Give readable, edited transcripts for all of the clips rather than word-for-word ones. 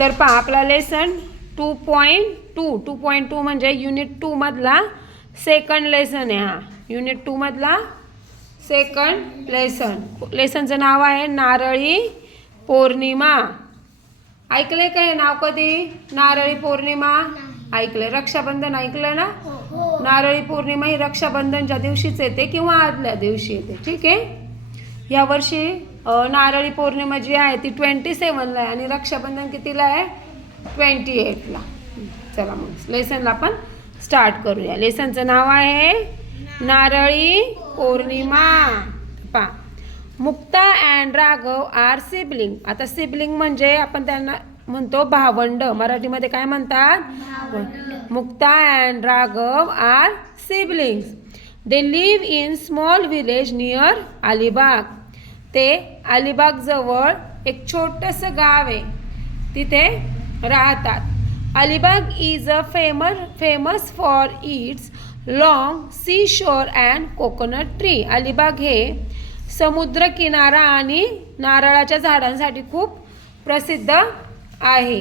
तर पहा आपला लेसन 2.2 म्हणजे युनिट 2 मधला सेकंड लेसन आहे हा. युनिट 2 मधला सेकंड लेसनचं नाव आहे नारळी पौर्णिमा. ऐकले का हे नाव कधी? नारळी पौर्णिमा ऐकले. रक्षाबंधन ऐकलं ना? नारळी पौर्णिमा ही रक्षाबंधनच्या दिवशीच येते किंवा आदल्या दिवशी येते. ठीक आहे. यावर्षी नारळी पौर्णिमा जी आहे ती 27ला आहे आणि रक्षाबंधन कितीला आहे? 28ला. चला मग लेसनला आपण स्टार्ट करूया. लेसनचं नाव आहे नारळी पौर्णिमा. पहा, Mukta and Raghav are sibling. आता सिबलिंग म्हणजे आपण त्यांना म्हणतो भावंड. मराठीमध्ये काय म्हणतात? Mukta and Raghav are siblings. They live in small village near Alibag. ते अलिबाग जवळ एक छोटंसं गाव आहे तिथे राहतात. Alibag is a famous for its long sea shore and coconut tree. Alibag हे समुद्र किनारा आणि नारळाच्या झाडांसाठी खूप प्रसिद्ध आहे.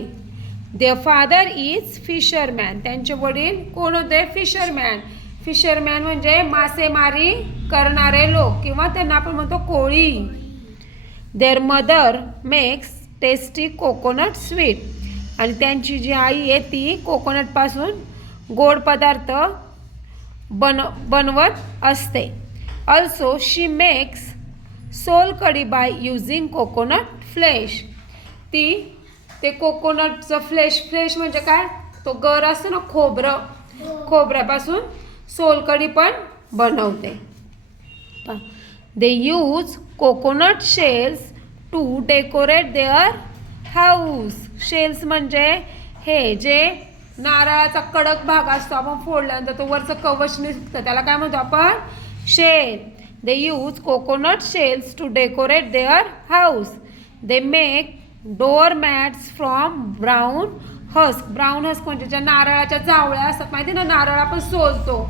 Their father is fisherman. त्यांचे वडील कोण होते? फिशरमॅन. फिशरमॅन म्हणजे मासेमारी करणारे लोक किंवा त्यांना आपण म्हणतो Koli. Their mother makes tasty coconut sweet. आणि त्यांची जी आई आहे ती कोकोनटपासून गोड पदार्थ बनवत असते. Also she makes solkadhi by using coconut flesh. ते कोकोनटचं फ्लेश म्हणजे काय? तो गर असतो ना, खोबऱ्यापासून सोलकढी पण बनवते. They use coconut shells to decorate their house. Shells म्हणजे हे जे नारळाचा कडक भाग असतो, आपण फोडल्यानंतर तो वरचं कवच निघतं, त्याला काय म्हणतो आपण? Shell. They use coconut shells to decorate their house. They make door mats from brown husk. Brown husk म्हणजे ज्या नारळाच्या जावळ्या असतात माहिती ना, नारळ आपण सोलतो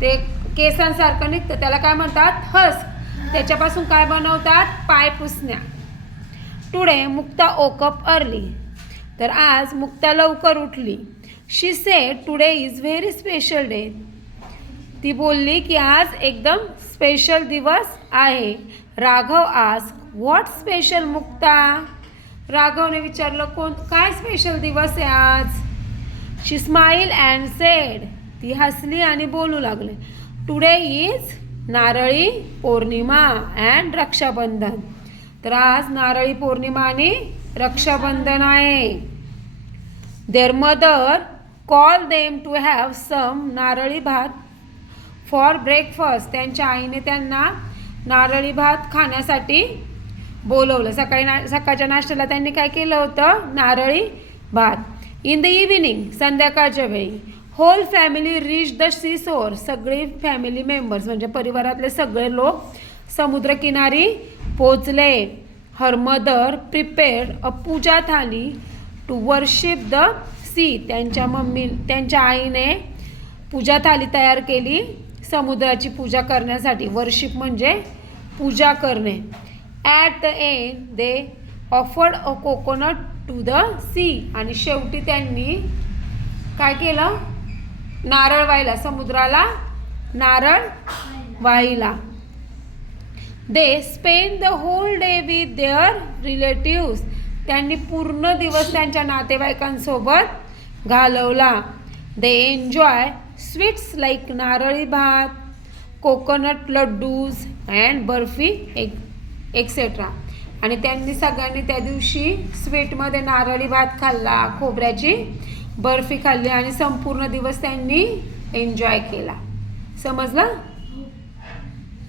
ते केसांसारखं निघतं, त्याला काय म्हणतात? हस्क. त्याच्यापासून काय बनवतात? पाय पुसण्या. Today Mukta woke up early. तर आज मुक्ता लवकर उठली. She said today is very special day. ती बोलली की आज एकदम स्पेशल दिवस आहे. Raghav ask what special Mukta. राघवने विचारलं काय स्पेशल दिवस आहे आज. She smile and said. ती हसली आणि बोलू लागले today is Narali Purnima and Rakshabandhan. तर आज नारळी पौर्णिमा आणि रक्षाबंधन आहे. Their mother call them to have सम नारळी भात फॉर ब्रेकफास्ट. त्यांच्या आईने त्यांना नारळी भात खाण्यासाठी बोलवलं. सकाळच्या नाश्त्याला त्यांनी काय केलं होतं? नारळी भात. इन द इव्हिनिंग, संध्याकाळच्या वेळी, whole family reach the sea shore. सगळे फॅमिली मेंबर्स म्हणजे परिवारातले सगळे लोक समुद्रकिनारी पोचले. Her mother prepared a puja thali to worship the sea. त्यांच्या आईने पूजा थाली तयार केली समुद्राची पूजा करण्यासाठी. वर्शिप म्हणजे पूजा करणे. At the end they offered a coconut to the sea. आणि शेवटी त्यांनी काय केलं? नारळ वाहिला, समुद्राला नारळ वाहिला. They spend the whole day with their relatives. त्यांनी पूर्ण दिवस त्यांच्या नातेवाईकांसोबत घालवला. They enjoy sweets like narali bhat, coconut laddoos and barfi etcetera. आणि त्यांनी सगळ्यांनी त्या दिवशी स्वीटमध्ये नारळी भात खाल्ला, खोबऱ्याची बर्फी खाल्ली आणि संपूर्ण दिवस त्यांनी एन्जॉय केला. समजलं?